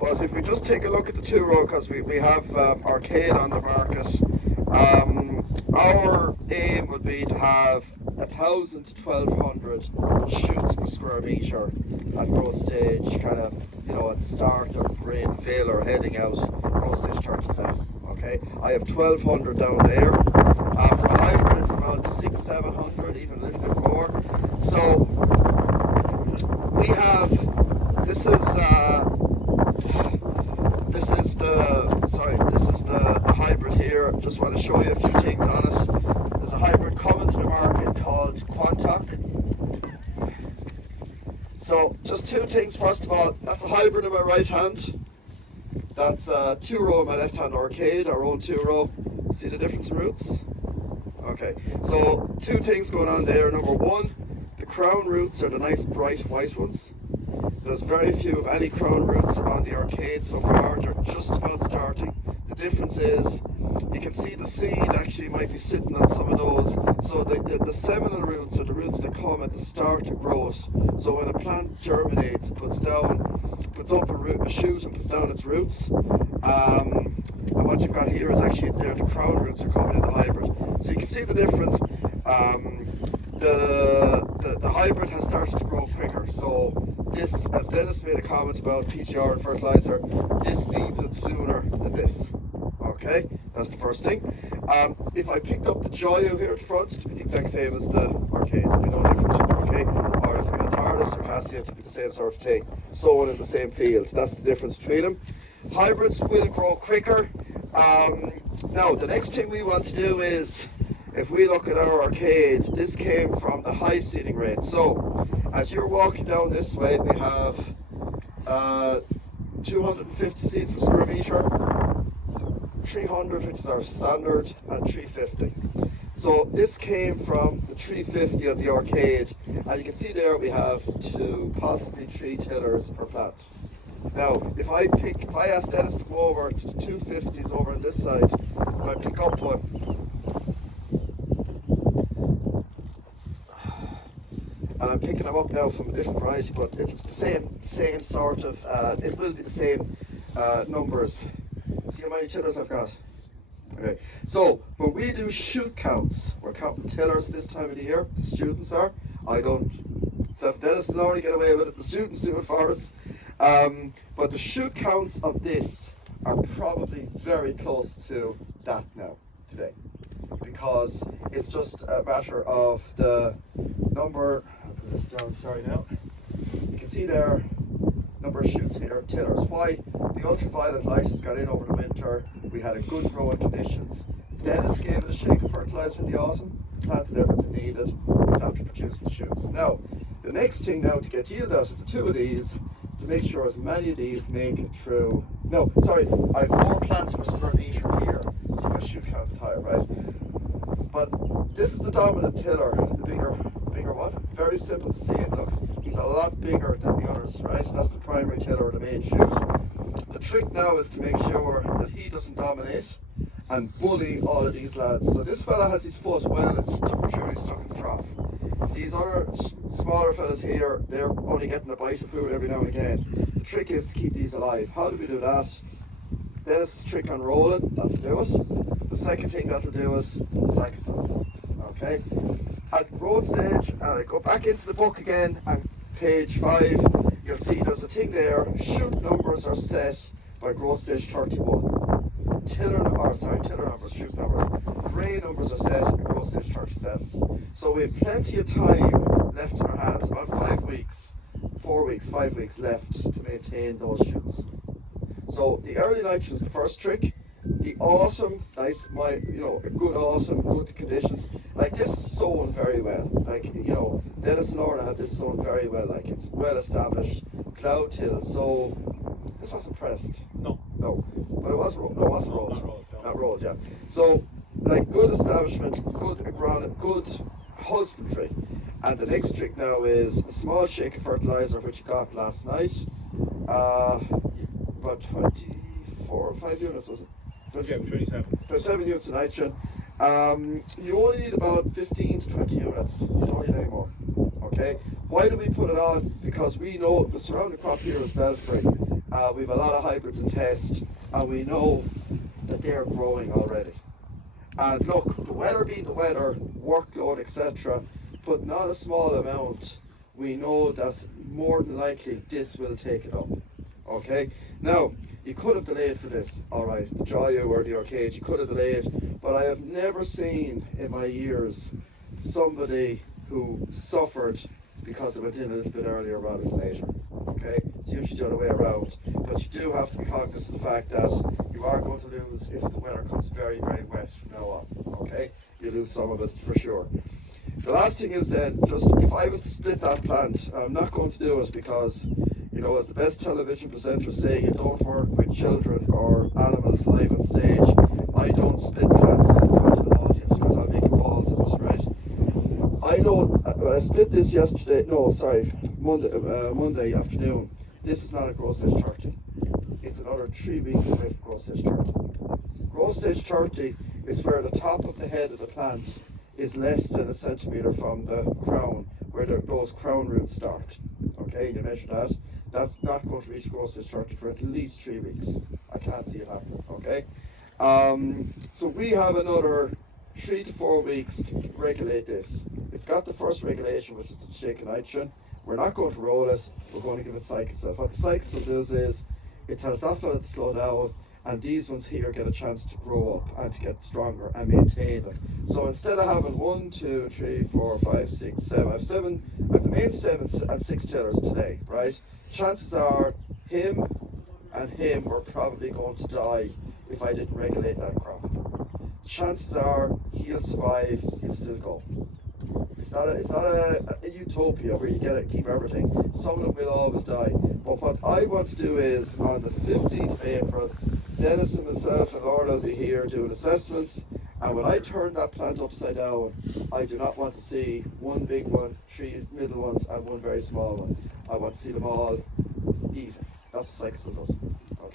But if we just take a look at the 2-row, because we have Arcade on the market, our aim would be to have 1,000 to 1,200 shoots per square metre at growth stage, kind of, at the start of grain fill or heading out, growth stage 37. Okay, I have 1,200 down there. For a hybrid, it's about 600-700, even a little bit more. So we have. This is the hybrid here. Just want to show you a few things on it. There's a hybrid coming to the market called Quantoc. So just two things. First of all, that's a hybrid in my right hand. That's 2-row in my left hand Arcade, our own 2-row. See the difference in roots? Okay, so two things going on there. Number one, the crown roots are the nice bright white ones. There's very few of any crown roots on the Arcade so far. They're just about starting. The difference is you can see the seed actually might be sitting on some of those. So the seminal roots are the roots that come at the start of growth. So when a plant germinates, it puts up a shoot and puts down its roots. And what you've got here is actually the crown roots are coming in the hybrid. So you can see the difference. The hybrid has started to grow quicker. So this, as Dennis made a comment about PGR and fertilizer, this needs it sooner than this. Okay, that's the first thing. If I picked up the Joyo here at front, it would be the exact same as the Arcade. It would be no different, okay? Or if you had Tardis or Cassia, it would be the same sort of thing. Sown in the same field. That's the difference between them. Hybrids will grow quicker. Now, the next thing we want to do is, if we look at our Arcade, this came from the high seeding rate. So, as you're walking down this way, we have 250 seeds per square metre, 300, which is our standard, and 350. So this came from the 350 of the Arcade, and you can see there we have 2, possibly 3 tillers per plant. Now, if I ask Dennis to go over to the 250s over on this side, and I pick up one, and I'm picking them up now from a different variety, but it's the same sort of, it will be the same numbers. See how many tillers I've got? Okay, so when we do shoot counts, we're counting tillers this time of the year, the students are. I don't, so if Dennis and Laurie get away with it, the students do it for us. But the shoot counts of this are probably very close to that now, today. Because it's just a matter of the number, I'll put this down, sorry now. You can see there, number of shoots here, tillers. Why? The ultraviolet light has got in over the winter. We had a good growing conditions. Dennis gave it a shake of fertilizer in the autumn, planted everything needed. It's after producing shoots. Now, the next thing now to get yield out of the two of these is to make sure as many of these make it through. No, sorry, I have more plants per square metre here, so my shoot count is higher, right? But this is the dominant tiller, the bigger one. Very simple to see it. Look, he's a lot bigger than the others, right? So that's the primary tiller or the main shoot. The trick now is to make sure that he doesn't dominate and bully all of these lads. So this fella has his foot well and truly stuck in the trough. These other smaller fellas here, they're only getting a bite of food every now and again. The trick is to keep these alive. How do we do that? Dennis's trick on rolling, that'll do it. The second thing that'll do is Saxon. Okay? At growth stage, and I go back into the book again, and page 5, you'll see there's a thing there. Shoot numbers are set by growth stage 31. Tiller numbers, shoot numbers. Grain numbers are set at growth stage 37. So we have plenty of time left in our hands, about 5 weeks, 5 weeks left to maintain those shoots. So the early nitrogen is the first trick. The autumn, nice, a good autumn, good conditions. Like this is sown very well. Like, Dennis and Laura have this sown very well. Like it's well established. Cloud till, so this wasn't pressed. No. But it was rolled. No, it wasn't rolled. Not rolled, yeah. So, like good establishment, good agronomy, good husbandry. And the next trick now is a small shake of fertilizer, which you got last night. About 24 or 5 units, was it? 27. 27 units of nitrogen. You only need about 15 to 20 units. You don't need any more. Okay? Why do we put it on? Because we know the surrounding crop here is belfry. We have a lot of hybrids in test, and we know that they're growing already. And look, the weather being the weather, workload, etc., but not a small amount, we know that more than likely this will take it up. Okay? Now, you could have delayed for this, alright, the Joyu or the Arcade, you could have delayed, but I have never seen in my years somebody who suffered because it went in a little bit earlier rather than later. Okay? It's usually the other way around. But you do have to be cognizant of the fact that you are going to lose if the weather comes very, very wet from now on. Okay? You lose some of it for sure. The last thing is then, just if I was to split that plant, I'm not going to do it because, you know, as the best television presenters say, you don't work with children or animals live on stage. I don't split plants in front of an audience because I'll make balls of it, right? I know, when I split this Monday afternoon, this is not a growth stage 30. It's another 3 weeks away from growth stage 30. Growth stage 30 is where the top of the head of the plant is less than a centimetre from the crown, where those crown roots start. Okay, you measure that. That's not going to reach growth stage 30 for at least 3 weeks. I can't see it happening. Okay, so we have another 3 to 4 weeks to regulate this. It's got the first regulation, which is the shaken nitrogen. We're not going to roll it, we're going to give it Cycocil. What the Cycocil does is, it tells that fella to slow down, and these ones here get a chance to grow up and to get stronger and maintain them. So instead of having 1, 2, 3, 4, 5, 6, 7, I have the main stem and 6 tillers today, right? Chances are him and him were probably going to die if I didn't regulate that crop. Chances are he'll survive, he'll still go. It's not a utopia where you get it, keep everything. Some of them will always die. But what I want to do is, on the 15th of April, Dennis and myself and Laura will be here doing assessments. And when I turn that plant upside down, I do not want to see one big one, 3 middle ones, and one very small one. I want to see them all even. That's what Cycocil does.